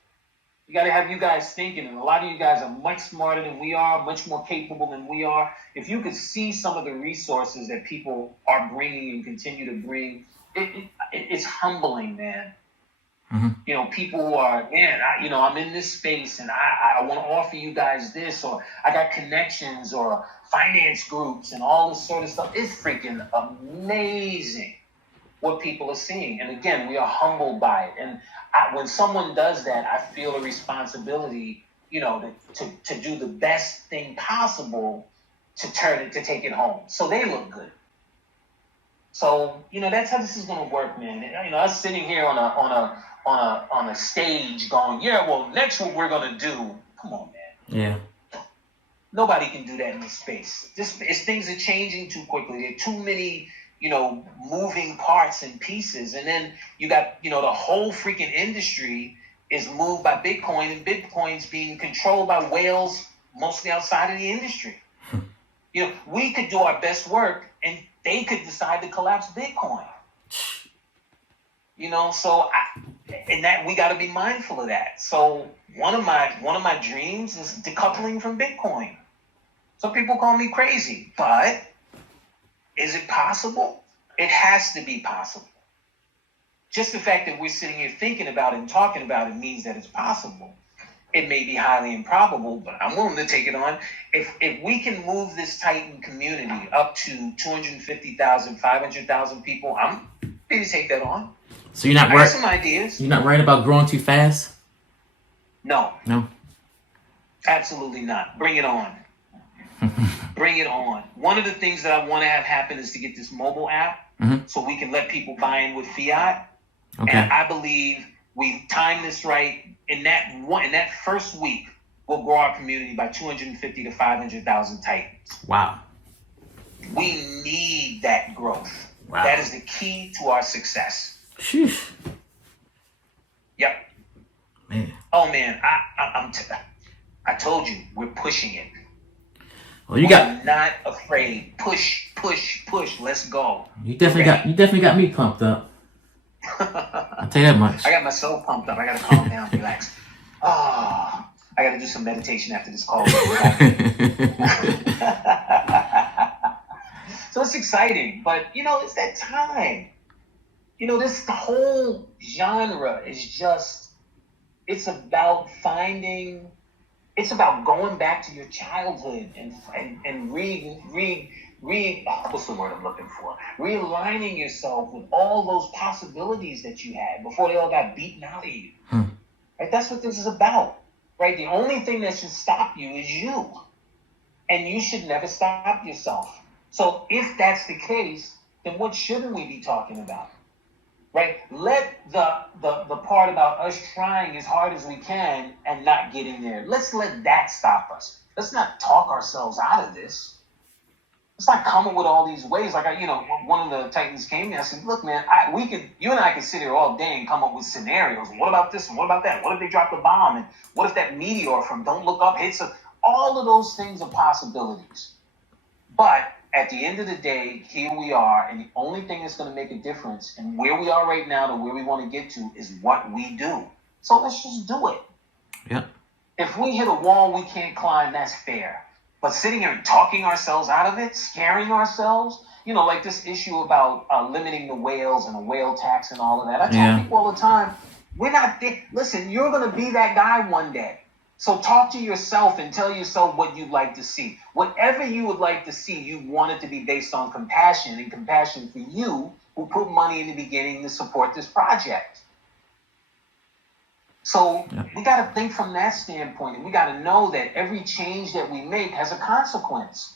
You got to have you guys thinking, and a lot of you guys are much smarter than we are, much more capable than we are. If you could see some of the resources that people are bringing and continue to bring, it's humbling, man. People who are, man, I'm in this space and I want to offer you guys this, or I got connections or finance groups and all this sort of stuff. It's freaking amazing what people are seeing. And again, we are humbled by it. And when someone does that, I feel a responsibility, to do the best thing possible to take it home. So they look good. So, that's how this is going to work, man. Us sitting here on a stage going, yeah, well, next what we're going to do. Come on, man. Yeah. Nobody can do that in this space. Things are changing too quickly. There are too many, moving parts and pieces. And then you got, the whole freaking industry is moved by Bitcoin, and Bitcoin's being controlled by whales mostly outside of the industry. We could do our best work and they could decide to collapse Bitcoin. And that we got to be mindful of that. So one of my dreams is decoupling from Bitcoin. Some people call me crazy, but is it possible? It has to be possible. Just the fact that we're sitting here thinking about it and talking about it means that it's possible. It may be highly improbable, but I'm willing to take it on. If we can move this Titan community up to 250,000, 500,000 people, I'm ready to take that on. So you're not worried? Some ideas. You're not worried about growing too fast? No. No. Absolutely not. Bring it on. Bring it on. One of the things that I want to have happen is to get this mobile app so we can let people buy in with fiat. Okay. And I believe we've timed this right. In that first week, we'll grow our community by 250 to 500,000 Titans. Wow. We need that growth. Wow. That is the key to our success. Sheesh. Yep. Man. Oh man, I told you we're pushing it. Well, we're not afraid. Push. Let's go. You definitely got me pumped up. I'll tell you that much. I got myself pumped up. I gotta calm down, relax. I gotta do some meditation after this call. So it's exciting, but it's that time. This whole genre is just, it's about going back to your childhood and what's the word I'm looking for? Realigning yourself with all those possibilities that you had before they all got beaten out of you. Right? That's what this is about. Right? The only thing that should stop you is you. And you should never stop yourself. So if that's the case, then what shouldn't we be talking about? Right? Let the part about us trying as hard as we can and not getting there. Let's let that stop us. Let's not talk ourselves out of this. Let's not come up with all these ways. Like one of the Titans came to me. I said, "Look, man, you and I can sit here all day and come up with scenarios. What about this? And what about that? What if they drop the bomb? And what if that meteor from Don't Look Up hits us?" All of those things are possibilities. But at the end of the day, here we are, and the only thing that's going to make a difference in where we are right now to where we want to get to is what we do. So let's just do it. Yeah. If we hit a wall we can't climb, that's fair. But sitting here and talking ourselves out of it, scaring ourselves, like this issue about limiting the whales and the whale tax and all of that. I tell people all the time, we're not listen, you're going to be that guy one day. So talk to yourself and tell yourself what you'd like to see. Whatever you would like to see, you want it to be based on compassion, and compassion for you who put money in the beginning to support this project. So we got to think from that standpoint, and we got to know that every change that we make has a consequence.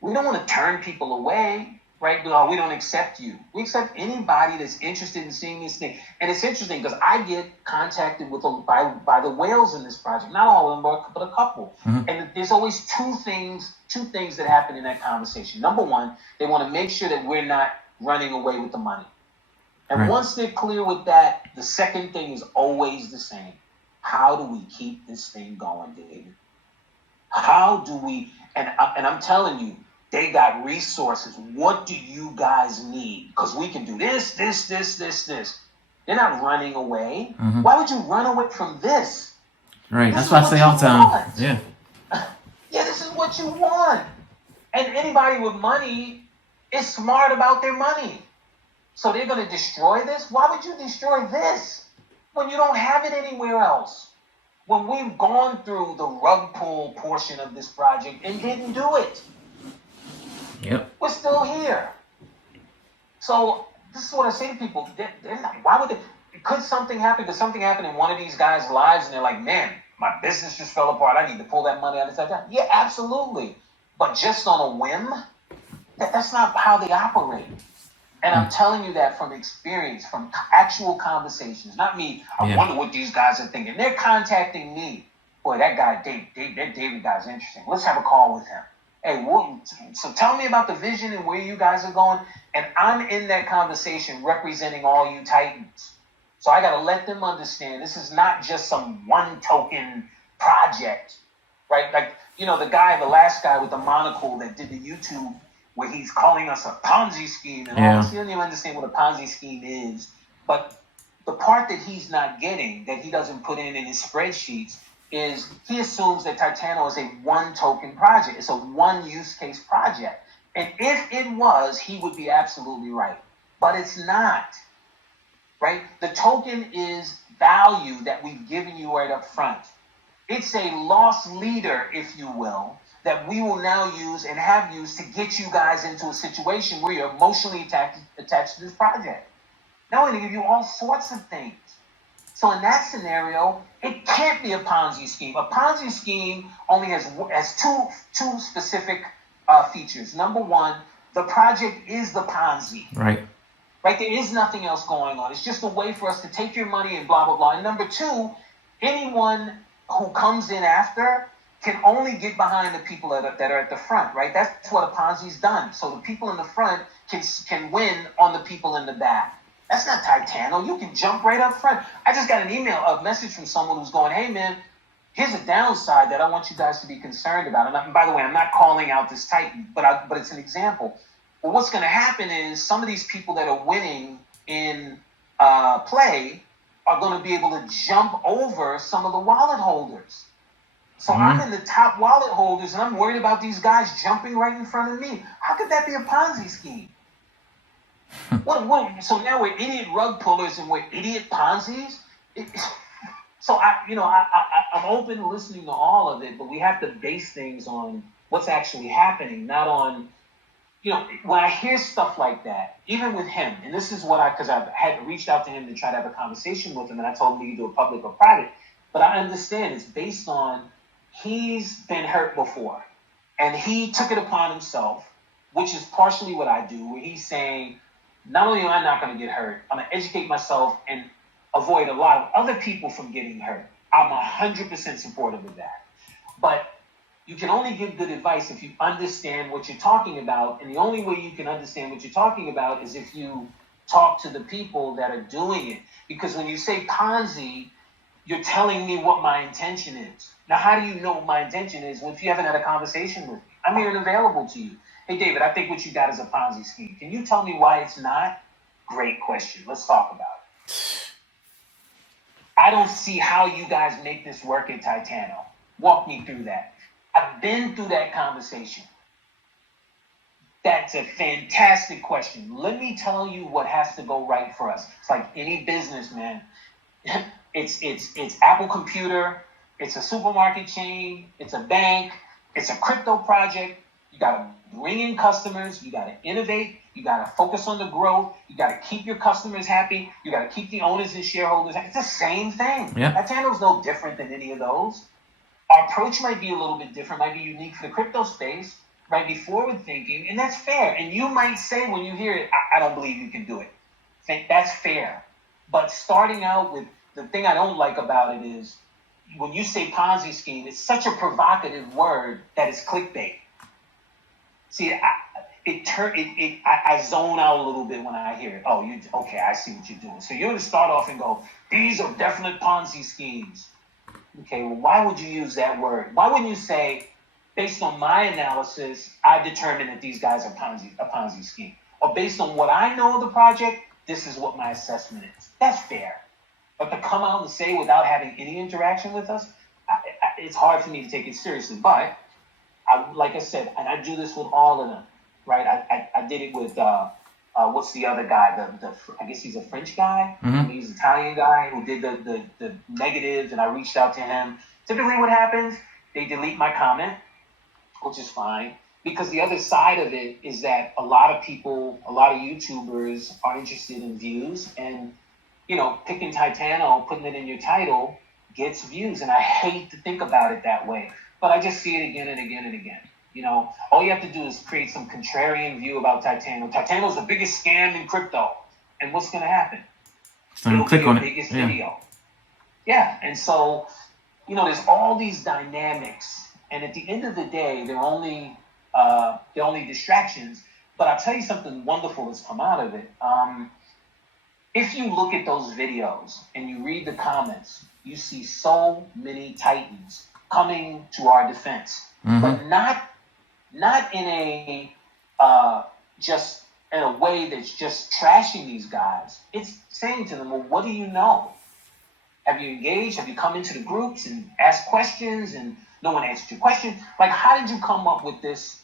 We don't want to turn people away, right? No, we don't accept you. We accept anybody that's interested in seeing this thing. And it's interesting because I get contacted by the whales in this project. Not all of them, but a couple. Mm-hmm. And there's always two things that happen in that conversation. Number one, they want to make sure that we're not running away with the money. And once they're clear with that, the second thing is always the same. How do we keep this thing going, David? How do we, and I'm telling you, they got resources. What do you guys need? Because we can do this. They're not running away. Mm-hmm. Why would you run away from this? Right, that's what I say all the time. Yeah. Yeah, this is what you want. And anybody with money is smart about their money. So they're going to destroy this? Why would you destroy this when you don't have it anywhere else? When we've gone through the rug pull portion of this project and didn't do it. Yep. We're still here. So this is what I say to people. They're not, why would could something happen? Could something happen in one of these guys' lives and they're like, man, my business just fell apart. I need to pull that money out of that. Yeah, absolutely. But just on a whim, that's not how they operate. And I'm telling you that from experience, from actual conversations. Not me. I wonder what these guys are thinking. They're contacting me. Boy, that guy, that David guy's interesting. Let's have a call with him. Hey, so tell me about the vision and where you guys are going. And I'm in that conversation representing all you Titans. So I got to let them understand this is not just some one token project, right? Like, the last guy with the monocle that did the YouTube where he's calling us a Ponzi scheme and all this. He doesn't even understand what a Ponzi scheme is. But the part that he's not getting, that he doesn't put in his spreadsheets, is he assumes that Titano is a one-token project. It's a one-use case project. And if it was, he would be absolutely right. But it's not, right? The token is value that we've given you right up front. It's a loss leader, if you will, that we will now use and have used to get you guys into a situation where you're emotionally attached to this project. Now we're going to give you all sorts of things. So in that scenario, it can't be a Ponzi scheme. A Ponzi scheme only has two specific features. Number one, the project is the Ponzi. Right. Right? There is nothing else going on. It's just a way for us to take your money and blah, blah, blah. And number two, anyone who comes in after can only get behind the people that are at the front, right? That's what a Ponzi's done. So the people in the front can win on the people in the back. That's not Titano. You can jump right up front. I just got a message from someone who's going, hey, man, here's a downside that I want you guys to be concerned about. And by the way, I'm not calling out this Titan, but it's an example. Well, what's going to happen is some of these people that are winning in P.L.A.Y are going to be able to jump over some of the wallet holders. So I'm in the top wallet holders, and I'm worried about these guys jumping right in front of me. How could that be a Ponzi scheme? So now we're idiot rug pullers and we're idiot Ponzi's? So I'm open to listening to all of it, but we have to base things on what's actually happening, not on, when I hear stuff like that, even with him, and this is because I've had reached out to him to try to have a conversation with him, and I told him he could do it public or private, but I understand it's based on he's been hurt before, and he took it upon himself which is partially what I do, where he's saying, not only am I not going to get hurt, I'm going to educate myself and avoid a lot of other people from getting hurt. I'm 100% supportive of that. But you can only give good advice if you understand what you're talking about. And the only way you can understand what you're talking about is if you talk to the people that are doing it. Because when you say Ponzi, you're telling me what my intention is. Now, how do you know what my intention is if you haven't had a conversation with me? I'm here and available to you. Hey, David, I think what you got is a Ponzi scheme. Can you tell me why it's not? Great question. Let's talk about it. I don't see how you guys make this work at Titano. Walk me through that. I've been through that conversation. That's a fantastic question. Let me tell you what has to go right for us. It's like any business, man. It's Apple Computer. It's a supermarket chain. It's a bank. It's a crypto project. You got to bring in customers. You got to innovate. You got to focus on the growth. You got to keep your customers happy. You got to keep the owners and shareholders happy. It's the same thing. Yeah. Titano's no different than any of those. Our approach might be a little bit different, might be unique for the crypto space, might be forward thinking, and that's fair. And you might say when you hear it, I don't believe you can do it. That's fair. But starting out with the thing I don't like about it is when you say Ponzi scheme, it's such a provocative word that it's clickbait. See, I zone out a little bit when I hear it. Oh, okay, I see what you're doing. So you're going to start off and go, these are definite Ponzi schemes. Okay, well, why would you use that word? Why wouldn't you say, based on my analysis, I determined that these guys are a Ponzi scheme? Or based on what I know of the project, this is what my assessment is. That's fair. But to come out and say without having any interaction with us, it's hard for me to take it seriously. But, like I said, and I do this with all of them, right? I did it with, what's the other guy? I guess he's a French guy. Mm-hmm. He's an Italian guy who did the negatives, and I reached out to him. Typically what happens, they delete my comment, which is fine. Because the other side of it is that a lot of people, a lot of YouTubers are interested in views, and picking Titano, putting it in your title gets views. And I hate to think about it that way, but I just see it again and again and again. All you have to do is create some contrarian view about Titano. Titano's the biggest scam in crypto. And what's going to happen? It'll click be on your biggest video. Yeah. And so, there's all these dynamics. And at the end of the day, they're only distractions. But I'll tell you something wonderful that's come out of it. If you look at those videos and you read the comments, you see so many Titans coming to our defense. Mm-hmm. But not in a just in a way that's just trashing these guys. It's saying to them, well, what do you know? Have you engaged? Have you come into the groups and asked questions and no one answered your question? Like, how did you come up with this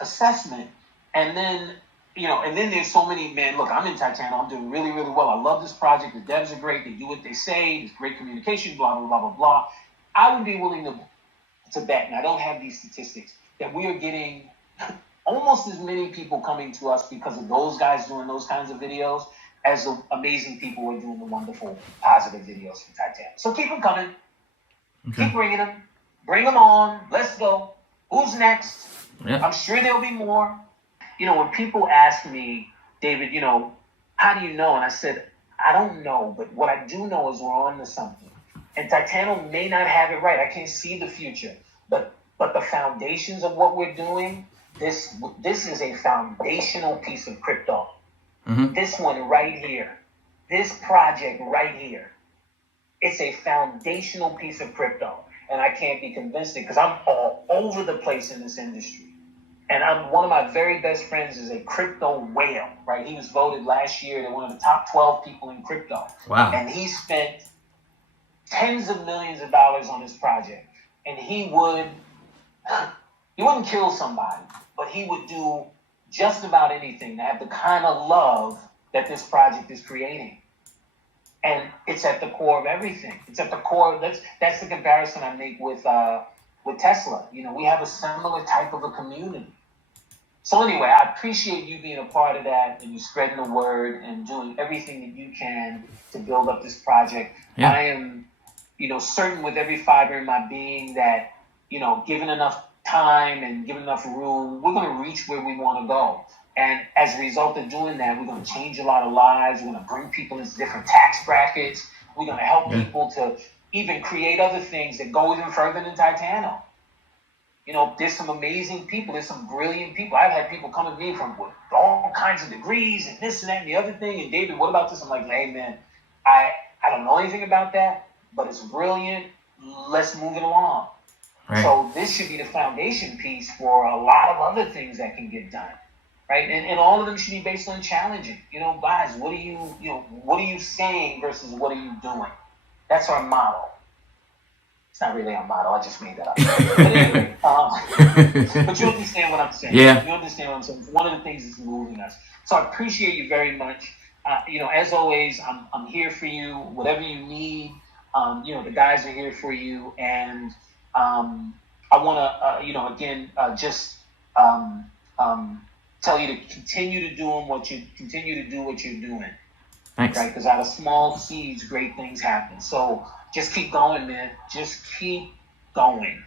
assessment? And then, and then there's so many, man, look, I'm in Titano. I'm doing really, really well. I love this project. The devs are great. They do what they say. There's great communication, blah, blah, blah, blah, blah. I would be willing to bet, and I don't have these statistics, that we are getting almost as many people coming to us because of those guys doing those kinds of videos as the amazing people who are doing the wonderful, positive videos from Titano. So keep them coming. Okay. Keep bringing them. Bring them on. Let's go. Who's next? Yeah. I'm sure there'll be more. When people ask me, David, how do you know? And I said, I don't know, but what I do know is we're on to something. And Titano may not have it right. I can't see the future. But the foundations of what we're doing, this is a foundational piece of crypto. Mm-hmm. This one right here. This project right here. It's a foundational piece of crypto. And I can't be convinced because I'm all over the place in this industry. And one of my very best friends is a crypto whale, right? He was voted last year to one of the top 12 people in crypto. Wow. And he spent tens of millions of dollars on this project. And he wouldn't kill somebody, but he would do just about anything to have the kind of love that this project is creating. And it's at the core of everything. It's at the core. That's the comparison I make with Tesla. We have a similar type of a community. So anyway, I appreciate you being a part of that and you spreading the word and doing everything that you can to build up this project. Yeah. I am, certain with every fiber in my being that, given enough time and give enough room, we're going to reach where we want to go. And as a result of doing that, we're going to change a lot of lives. We're going to bring people into different tax brackets. We're going to help people to even create other things that go even further than Titano. You know, there's some amazing people. There's some brilliant people. I've had people come to me from with all kinds of degrees and this and that and the other thing. And David, what about this? I'm like, hey, man, I don't know anything about that, but it's brilliant. Let's move it along. Right. So this should be the foundation piece for a lot of other things that can get done. Right. And all of them should be based on challenging. You know, guys, what are you saying versus what are you doing? That's our model. It's not really our model. I just made that up. But anyway, but you understand what I'm saying. Yeah. You understand what I'm saying. It's one of the things that's moving us. So I appreciate you very much. You know, as always, I'm here for you. Whatever you need, you know, the guys are here for you. And I want to, you know, again, just tell you to continue to do what you're doing. Thanks. Right? Because out of small seeds, great things happen. So just keep going, man. Just keep going.